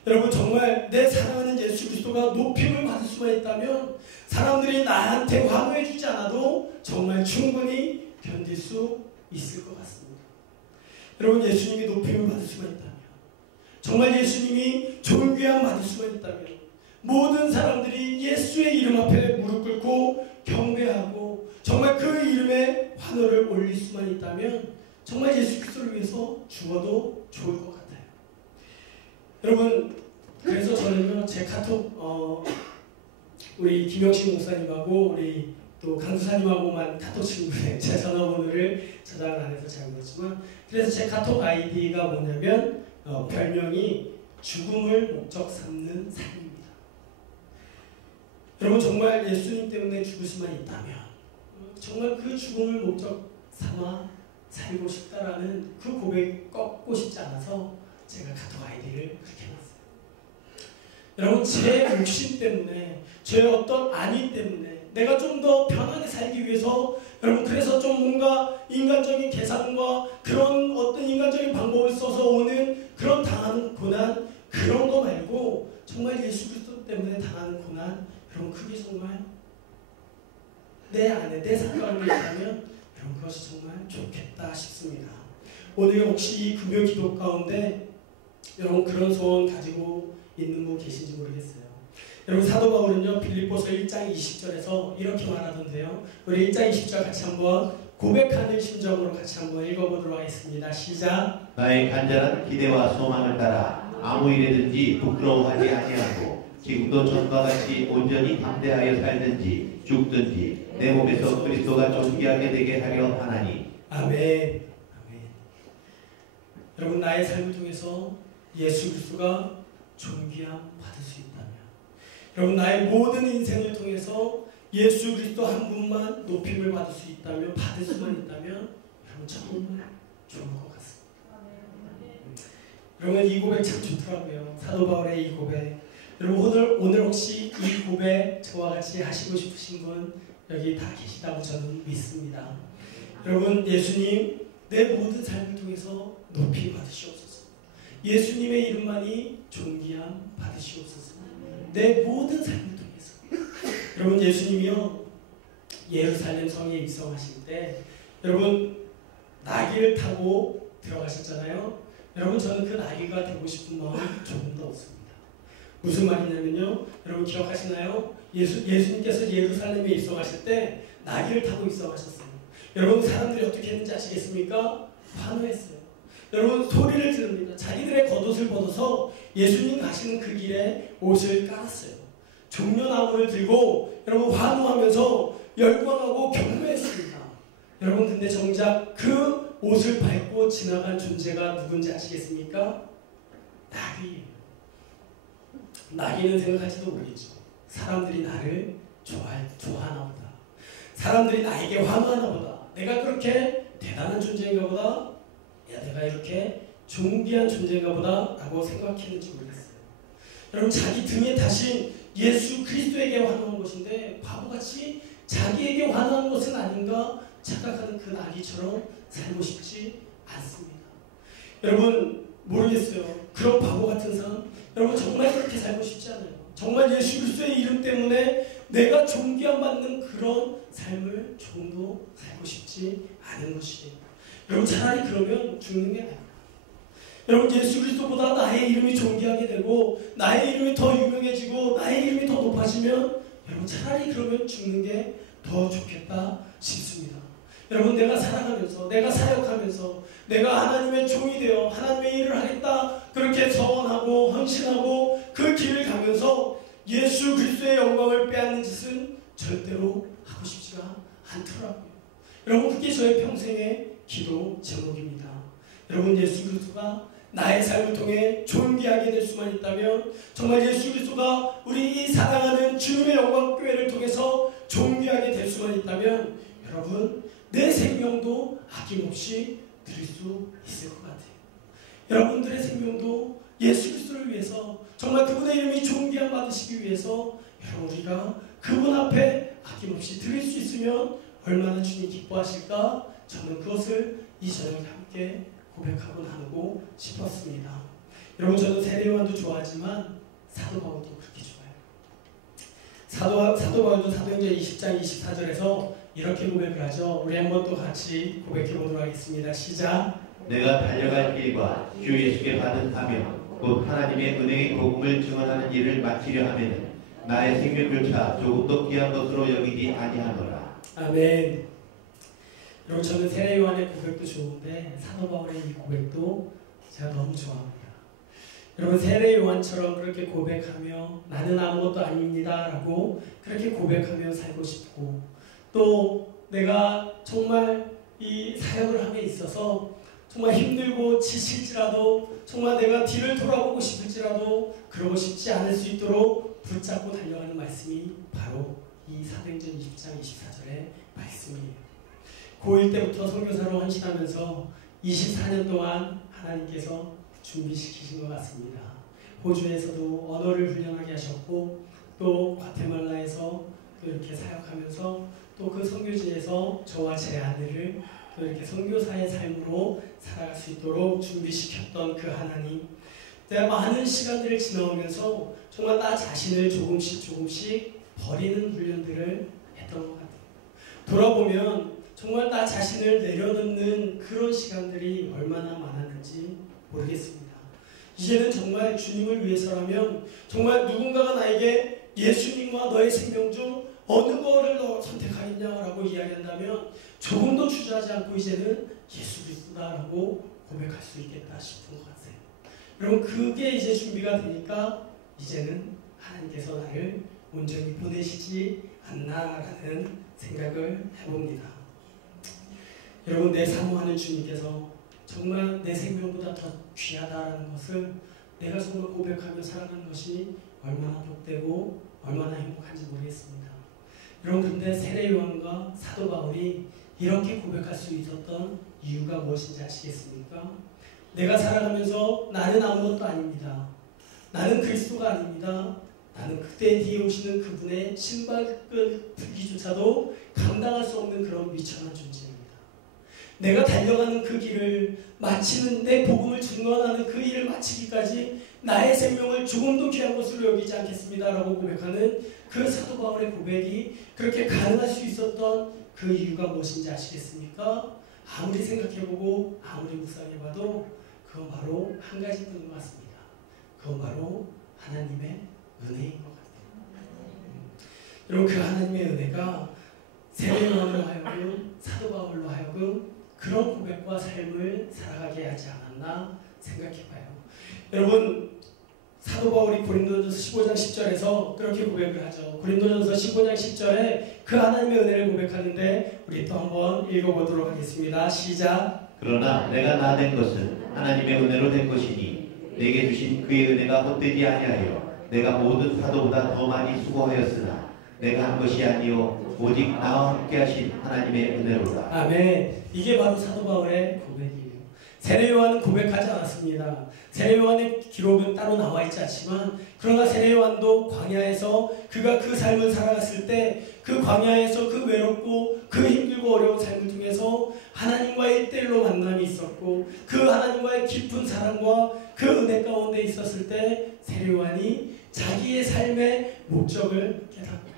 여러분 정말 내 사랑하는 예수 그리스도가 높임을 받을 수만 있다면 사람들이 나한테 환호해 주지 않아도 정말 충분히 견딜 수 있을 것 같습니다. 여러분 예수님이 높임을 받을 수만 있다면 정말 예수님이 존귀함 받을 수만 있다면 모든 사람들이 예수의 이름 앞에 무릎 꿇고 경배하고 정말 그 이름에 환호를 올릴 수만 있다면 정말 예수 그리스도를 위해서 죽어도 좋을 것 같아요. 여러분 그래서 저는요 제 카톡 우리 김영신 목사님하고 우리 또 강수사님하고만 카톡 친구에 제 전화번호를 저장을 안 해서 잘 모르지만 그래서 제 카톡 아이디가 뭐냐면 별명이 죽음을 목적 삼는 삶입니다. 여러분 정말 예수님 때문에 죽으시만 있다면 정말 그 죽음을 목적 삼아 살고 싶다라는 그 고백 꺾고 싶지 않아서 제가 카톡 아이디를 그렇게 해놨어요. 여러분 제 욕심 때문에 제 어떤 안위 때문에 내가 좀 더 편하게 살기 위해서 여러분 그래서 좀 뭔가 인간적인 계산과 그런 어떤 인간적인 방법을 써서 오는 그런 당하는 고난 그런 거 말고 정말 예수 그리스도 때문에 당하는 고난 여러분 그게 정말 내 안에 내 생각을 있다면 여러분 그것이 정말 좋겠다 싶습니다. 오늘 혹시 이 금요 기도 가운데 여러분 그런 소원 가지고 있는 분 계신지 모르겠어요. 여러분 사도 바울은요 빌립보서 1장 20절에서 이렇게 말하던데요. 우리 1장 20절 같이 한번 고백하는 심정으로 같이 한번 읽어보도록 하겠습니다. 시작. 나의 간절한 기대와 소망을 따라 아무 일에든지 부끄러워하지 아니하고 지금도 전과 같이 온전히 담대하여 살든지 죽든지 내 몸에서 그리스도가 존귀하게 되게 하려 하나니. 아멘. 아멘. 여러분 나의 삶을 통해서 예수 그리스도가 존귀함 받을 수 있다면 여러분 나의 모든 인생을 통해서 예수 그리스도 한 분만 높임을 받을 수 있다면 받을 수만 있다면 여러분 정말 좋을 것 같습니다. 여러분 이 고백 참 좋더라고요. 사도 바울의 이 고백. 여러분 오늘 혹시 이 고백 저와 같이 하시고 싶으신 분 여기 다 계시다고 저는 믿습니다. 여러분 예수님 내 모든 삶을 통해서 높이 받으시옵소서. 예수님의 이름만이 존귀함 받으시옵소서. 내 모든 삶을 통해서. 여러분 예수님이요 예루살렘 성에 입성하실 때 여러분 나귀를 타고 들어가셨잖아요. 여러분 저는 그 나귀가 되고 싶은 마음이 조금 더 없습니다. 무슨 말이냐면요 여러분 기억하시나요? 예수님께서 예루살렘에 입성하실 때 나귀를 타고 입성하셨어요. 여러분 사람들이 어떻게 했는지 아시겠습니까? 환호했어요. 여러분 소리를 지릅니다. 자기들의 겉옷을 벗어서 예수님 가시는 그 길에 옷을 깔았어요. 종려나무를 들고 여러분 환호하면서 열광하고 경배했습니다. 여러분 근데 정작 그 옷을 밟고 지나간 존재가 누군지 아시겠습니까? 나귀예요. 나귀는 생각할지도 모르겠죠. 사람들이 나를 좋아하나 보다. 사람들이 나에게 환호하나 보다. 내가 그렇게 대단한 존재인가 보다. 야, 내가 이렇게 존귀한 존재인가 보다 라고 생각했는지 모르겠어요. 여러분 자기 등에 다신 예수 그리스도에게 환호한 것인데 바보같이 자기에게 환호한 것은 아닌가 착각하는 그 나귀처럼 살고 싶지 않습니다. 여러분 모르겠어요. 그런 바보 같은 삶 여러분 정말 그렇게 살고 싶지 않아요. 정말 예수 그리스도의 이름 때문에 내가 존귀함 받는 그런 삶을 조금도 살고 싶지 않은 것이에요. 여러분 차라리 그러면 죽는 게 아니에요. 여러분 예수 그리스도보다 나의 이름이 존귀하게 되고 나의 이름이 더 유명해지고 나의 이름이 더 높아지면 여러분 차라리 그러면 죽는 게 더 좋겠다 싶습니다. 여러분 내가 살아가면서 내가 사역하면서 내가 하나님의 종이 되어 하나님의 일을 하겠다 그렇게 서원하고 헌신하고 그 길을 가면서 예수 그리스도의 영광을 빼앗는 짓은 절대로 하고 싶지가 않더라고요. 여러분 그게 저의 평생의 기도 제목입니다. 여러분 예수 그리스도가 나의 삶을 통해 존귀하게 될 수만 있다면 정말 예수 그리스도가 우리 이 사랑하는 주님의 영광교회를 통해서 존귀하게 될 수만 있다면 여러분 내 생명도 아낌없이 드릴 수 있을 것 같아요. 여러분들의 생명도 예수 그리스도를 위해서 정말 그분의 이름이 존귀함 받으시기 위해서 여러분 우리가 그분 앞에 아낌없이 드릴 수 있으면 얼마나 주님 기뻐하실까 저는 그것을 이 저녁에 함께 고백하고 나누고 싶었습니다. 여러분 저는 세례요한도 좋아하지만 사도 바울도 그렇게 좋아해요. 사도 바울도 사도행전 20장 24절에서 이렇게 고백을 하죠. 우리 한번 또 같이 고백해 보도록 하겠습니다. 시작. 내가 달려갈 길과 주 예수께 받은 사명 곧 하나님의 은혜의 복음을 증언하는 일을 마치려 하면 나의 생명조차 조금도 귀한 것으로 여기지 아니하노라. 아멘. 여러분 저는 세례요한의 고백도 좋은데 사도 바울의 이 고백도 제가 너무 좋아합니다. 여러분 세례요한처럼 그렇게 고백하며 나는 아무것도 아닙니다 라고 그렇게 고백하며 살고 싶고, 또 내가 정말 이 사역을 함에 있어서 정말 힘들고 지칠지라도 정말 내가 뒤를 돌아보고 싶을지라도 그러고 싶지 않을 수 있도록 붙잡고 달려가는 말씀이 바로 이 사도행전 20장 24절의 말씀이에요. 고1 때부터 선교사로 헌신하면서 24년 동안 하나님께서 준비시키신 것 같습니다. 호주에서도 언어를 훈련하게 하셨고, 또 과테말라에서 또 이렇게 사역하면서 또 그 선교지에서 저와 제 아들을 또 이렇게 선교사의 삶으로 살아갈 수 있도록 준비시켰던 그 하나님, 내가 많은 시간들을 지나오면서 정말 나 자신을 조금씩 버리는 훈련들을 했던 것 같아요. 돌아보면 정말 나 자신을 내려놓는 그런 시간들이 얼마나 많았는지 모르겠습니다. 이제는 정말 주님을 위해서라면 정말 누군가가 나에게 예수님과 너의 생명 중 어느 거를 너 선택하겠냐라고 이야기한다면 조금도 주저하지 않고 이제는 예수 그리스도다라고 고백할 수 있겠다 싶은 것 같아요. 여러분 그게 이제 준비가 되니까 이제는 하나님께서 나를 온전히 보내시지 않나라는 생각을 해봅니다. 여러분 내 사모하는 주님께서 정말 내 생명보다 더 귀하다라는 것을 내가 정말 고백하며 살아가는 것이 얼마나 복되고 얼마나 행복한지 모르겠습니다. 여러분 근데 세례요한과 사도 바울이 이렇게 고백할 수 있었던 이유가 무엇인지 아시겠습니까? 내가 살아가면서 나는 아무것도 아닙니다. 나는 그리스도가 아닙니다. 나는 그때 뒤에 오시는 그분의 신발끈 풀기조차도 감당할 수 없는 그런 미천한 존재입니다. 내가 달려가는 그 길을 마치는 내 복음을 증언하는 그 일을 마치기까지 나의 생명을 조금도 귀한 것으로 여기지 않겠습니다 라고 고백하는 그 사도 바울의 고백이 그렇게 가능할 수 있었던 그 이유가 무엇인지 아시겠습니까? 아무리 생각해보고 아무리 묵상해봐도 그건 바로 한 가지뿐인 것 같습니다. 그건 바로 하나님의 은혜인 것 같아요. 여러분 그 하나님의 은혜가 세례요한으로 하여금 사도 바울로 하여금 그런 고백과 삶을 살아가게 하지 않았나 생각해봐요. 여러분 사도 바울이 고린도전서 15장 10절에서 그렇게 고백을 하죠. 고린도전서 15장 10절에 그 하나님의 은혜를 고백하는데 우리 또 한번 읽어보도록 하겠습니다. 시작. 그러나 내가 나 된 것은 하나님의 은혜로 된 것이니 내게 주신 그의 은혜가 헛되지 아니하여 내가 모든 사도보다 더 많이 수고하였으나 내가 한 것이 아니요 오직 나와 함께 하신 하나님의 은혜로다. 아멘. 이게 바로 사도 바울의 고백이에요. 세례요한은 고백하지 않았습니다. 세례요한의 기록은 따로 나와 있지 않지만 그러나 세례요한도 광야에서 그가 그 삶을 살아갔을 때 그 광야에서 그 외롭고 그 힘들고 어려운 삶을 통해서 하나님과의 1:1로 만남이 있었고 그 하나님과의 깊은 사랑과 그 은혜 가운데 있었을 때 세례요한이 자기의 삶의 목적을 깨닫고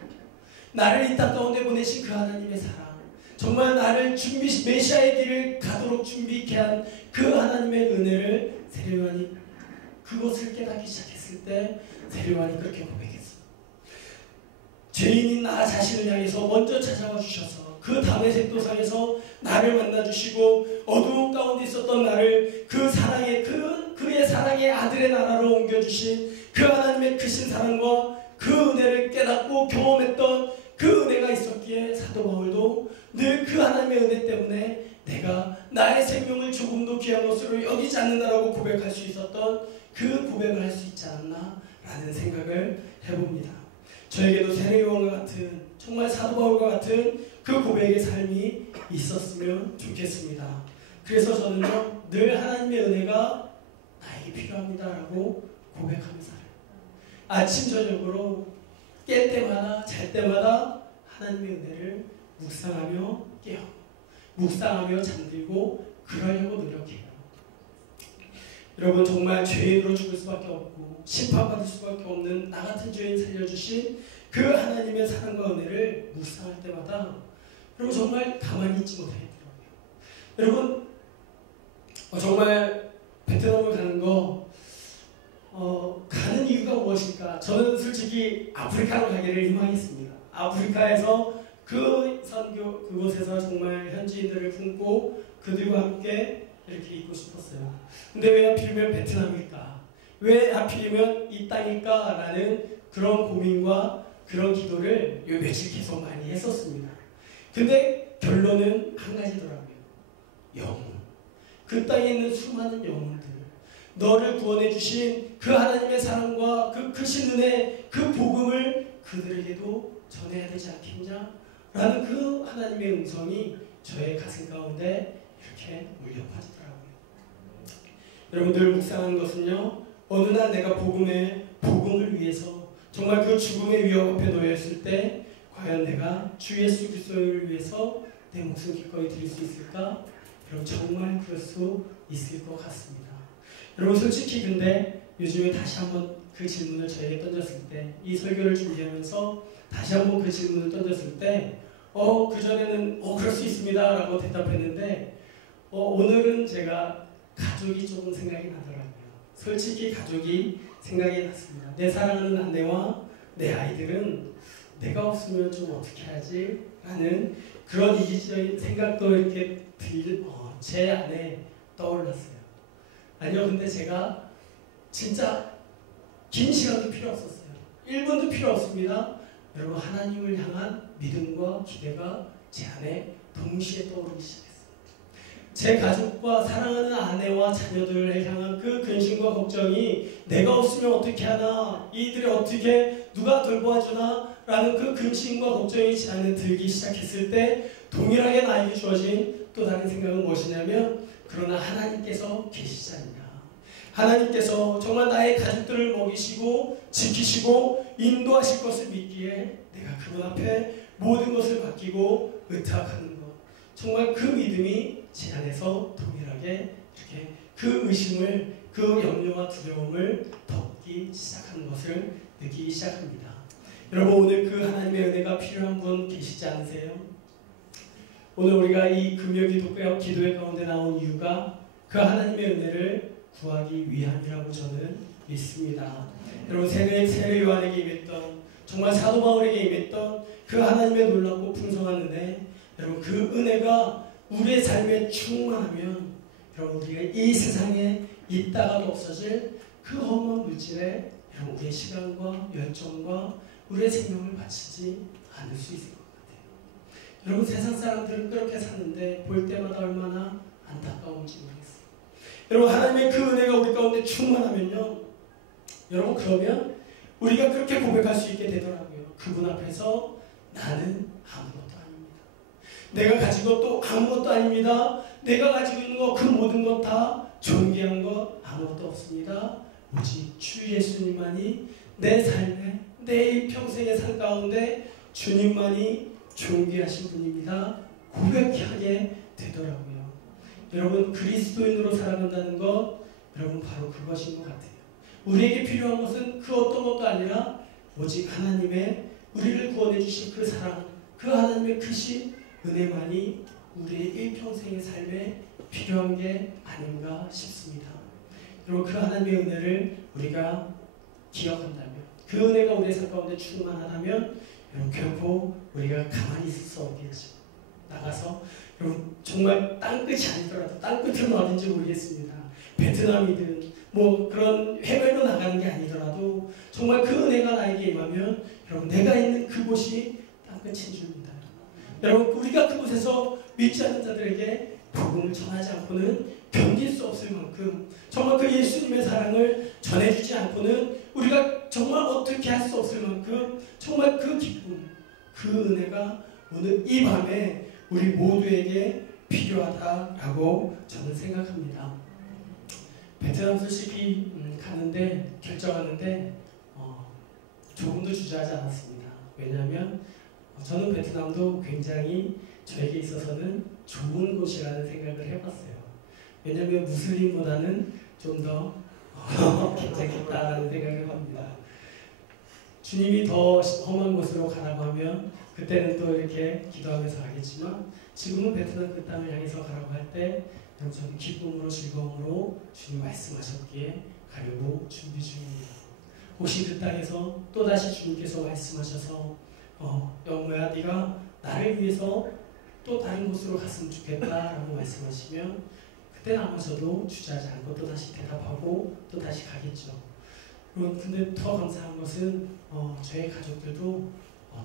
나를 이 땅 가운데 보내신 그 하나님의 사랑, 정말 나를 메시아의 길을 가도록 준비케 한 그 하나님의 은혜를 세례요한이 그것을 깨닫기 시작했을 때 세례요한이 그렇게 고백했어요. 죄인인 나 자신을 향해서 먼저 찾아와 주셔서 그 다메섹 도상에서 나를 만나주시고 어두운 가운데 있었던 나를 그 사랑의 그의 사랑의 아들의 나라로 옮겨주신 그 하나님의 크신 사랑과 그 은혜를 깨닫고 경험했던 그 은혜가 있었기에 사도 바울도 늘 그 하나님의 은혜 때문에 내가 나의 생명을 조금도 귀한 것으로 여기지 않는다라고 고백할 수 있었던 그 고백을 할 수 있지 않았나 라는 생각을 해봅니다. 저에게도 세례요한과 같은 정말 사도 바울과 같은 그 고백의 삶이 있었으면 좋겠습니다. 그래서 저는요 늘 하나님의 은혜가 나에게 필요합니다라고 고백하며 살아요. 아침 저녁으로 깰 때마다 잘 때마다 하나님의 은혜를 묵상하며 깨어 묵상하며 잠들고 그러려고 노력해요. 여러분 정말 죄인으로 죽을 수밖에 없고 심판받을 수밖에 없는 나 같은 죄인 살려주신 그 하나님의 사랑과 은혜를 묵상할 때마다 여러분 정말 가만히 있지 못하겠더라고요. 여러분 정말 베트남을 가는 거 가는 이유가 무엇일까? 저는 솔직히 아프리카로 가기를 희망했습니다. 아프리카에서 그 선교 그곳에서 정말 현지인들을 품고 그들과 함께 이렇게 있고 싶었어요. 근데 왜 하필이면 베트남일까? 왜 하필이면 이 땅일까? 라는 그런 고민과 그런 기도를 요 며칠 계속 많이 했었습니다. 근데 결론은 한 가지더라고요. 영혼. 그 땅에 있는 수많은 영혼들, 너를 구원해 주신 그 하나님의 사랑과 그 크신 은혜, 그 복음을 그들에게도 전해야 되지 않겠냐? 라는 그 하나님의 음성이 저의 가슴 가운데 이렇게 울려 퍼지더라고요. 여러분 늘 묵상하는 것은요, 어느 날 내가 복음을 위해서 정말 그 죽음의 위협 앞에 놓였을 때 과연 내가 주 예수 그리스도를 위해서 내 목숨 기꺼이 드릴 수 있을까? 여러분 정말 그럴 수 있을 것 같습니다. 여러분 솔직히 근데 요즘에 다시 한번 그 질문을 저에게 던졌을 때, 이 설교를 준비하면서 다시 한번 그 질문을 던졌을 때 그전에는 그럴 수 있습니다 라고 대답했는데 오늘은 제가 가족이 조금 생각이 나더라고요. 솔직히 가족이 생각이 났습니다. 내 사랑하는 아내와 내 아이들은 내가 없으면 좀 어떻게 하지? 라는 그런 이기적인 생각도 이렇게 제 안에 떠올랐어요. 아니요, 근데 제가 진짜 긴 시간도 필요 없었어요. 1분도 필요 없습니다. 여러분 하나님을 향한 믿음과 기대가 제 안에 동시에 떠오르기 시작했어요. 제 가족과 사랑하는 아내와 자녀들을 향한 그 근심과 걱정이 내가 없으면 어떻게 하나, 이들이 어떻게 누가 돌보아주나 라는 그 근심과 걱정이 제 안에 들기 시작했을 때 동일하게 나에게 주어진 또 다른 생각은 무엇이냐면, 그러나 하나님께서 계시지 않냐, 하나님께서 정말 나의 가족들을 먹이시고 지키시고 인도하실 것을 믿기에 내가 그분 앞에 모든 것을 맡기고 의탁하는 것, 정말 그 믿음이 제 안에서 동일하게 이렇게 그 의심을, 그 염려와 두려움을 덮기 시작하는 것을 느끼기 시작합니다. 여러분 오늘 그 하나님의 은혜가 필요한 분 계시지 않으세요? 오늘 우리가 이 금요기도 기도회 가운데 나온 이유가 그 하나님의 은혜를 구하기 위함이라고 저는 믿습니다. 여러분 세례 요한에게 임했던, 정말 사도 바울에게 임했던 그 하나님의 놀랍고 풍성한 은혜, 여러분 그 은혜가 우리의 삶에 충만하면 여러분 우리가 이 세상에 있다가도 없어질 그 험한 물질에 여러분 우리의 시간과 열정과 우리의 생명을 바치지 않을 수 있을 것 같아요. 여러분 세상 사람들은 그렇게 사는데 볼 때마다 얼마나 안타까운지 모르겠어요. 여러분 하나님의 그 은혜가 우리 가운데 충만하면요, 여러분 그러면 우리가 그렇게 고백할 수 있게 되더라고요. 그분 앞에서 나는 아무것도 아닙니다. 내가 가진 것도 아무것도 아닙니다. 내가 가지고 있는 것 그 모든 것 다 존귀한 것 아무것도 없습니다. 오직 주 예수님만이 내 삶에, 내 평생의 삶 가운데 주님만이 존귀하신 분입니다. 고백하게 되더라고요. 여러분 그리스도인으로 살아간다는 것, 여러분 바로 그것인 것 같아요. 우리에게 필요한 것은 그 어떤 것도 아니라 오직 하나님의 우리를 구원해 주신 그 사랑, 그 하나님의 크신 은혜만이 우리의 일평생의 삶에 필요한 게 아닌가 싶습니다. 그리고 그 하나님의 은혜를 우리가 기억한다면, 그 은혜가 우리의 삶 가운데 충만하다면 여러분 결코 우리가 가만히 있을 수 없게 하죠. 나가서 여러분 정말 땅끝이 아니더라도, 땅끝은 어딘지 모르겠습니다. 베트남이든 뭐 그런 해외로 나가는 게 아니더라도 정말 그 은혜가 나에게 임하면 여러분 내가 있는 그곳이 땅끝인 줄입니다. 여러분 우리가 그곳에서 믿지 않는 자들에게 복음을 전하지 않고는 견딜 수 없을 만큼, 정말 그 예수님의 사랑을 전해주지 않고는 우리가 정말 어떻게 할 수 없을 만큼 정말 그 기쁨, 그 은혜가 오늘 이 밤에 우리 모두에게 필요하다라고 저는 생각합니다. 베트남 솔직히 가는데, 결정하는데 조금도 주저하지 않았습니다. 왜냐하면 저는 베트남도 굉장히 저에게 있어서는 좋은 곳이라는 생각을 해봤어요. 왜냐하면 무슬림보다는 좀 더 괜찮겠다라는 생각을 합니다. 주님이 더 험한 곳으로 가라고 하면 그때는 또 이렇게 기도하면서 가겠지만 지금은 베트남 그 땅을 향해서 가라고 할 때 저는 기쁨으로 즐거움으로 주님 말씀하셨기에 가려고 준비 중입니다. 혹시 그 땅에서 또다시 주님께서 말씀하셔서 영모야 네가 나를 위해서 또 다른 곳으로 갔으면 좋겠다라고 말씀하시면 그때는 아마 저도 주저하지 않고 또다시 대답하고 또다시 가겠죠. 근데 더 감사한 것은 저의 가족들도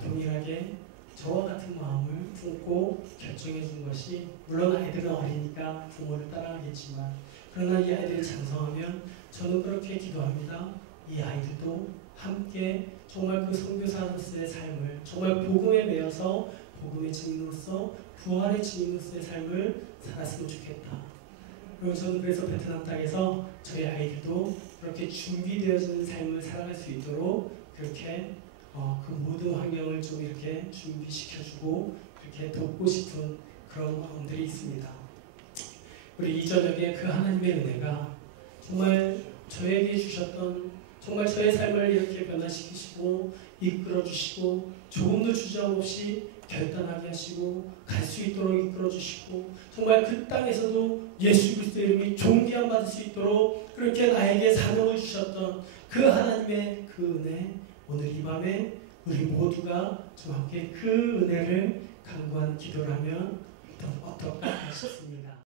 동일하게 저와 같은 마음을 품고 결정해 준 것이 물론 아이들은 어리니까 부모를 따라가겠지만 그러나 이 아이들이 장성하면 저는 그렇게 기도합니다. 이 아이들도 함께 정말 그 선교사로서의 삶을 정말 복음에 매여서 복음의 증인으로서 부활의 증인으로서의 삶을 살았으면 좋겠다. 그리고 저는 그래서 베트남 땅에서 저희 아이들도 그렇게 준비되어지는 삶을 살아갈 수 있도록 그렇게 그 모든 환경을 좀 이렇게 준비시켜주고 이렇게 돕고 싶은 그런 마음들이 있습니다. 우리 이 저녁에 그 하나님의 은혜가 정말 저에게 주셨던 정말 저의 삶을 이렇게 변화시키시고 이끌어주시고 조금도 주저함 없이 결단하게 하시고 갈 수 있도록 이끌어주시고 정말 그 땅에서도 예수 그리스도의 이름이 존귀함 받을 수 있도록 그렇게 나에게 사명을 주셨던 그 하나님의 그 은혜 오늘 이 밤에 우리 모두가 좀 함께 그 은혜를 간구하는 기도를 하면 어떨까 싶습니다.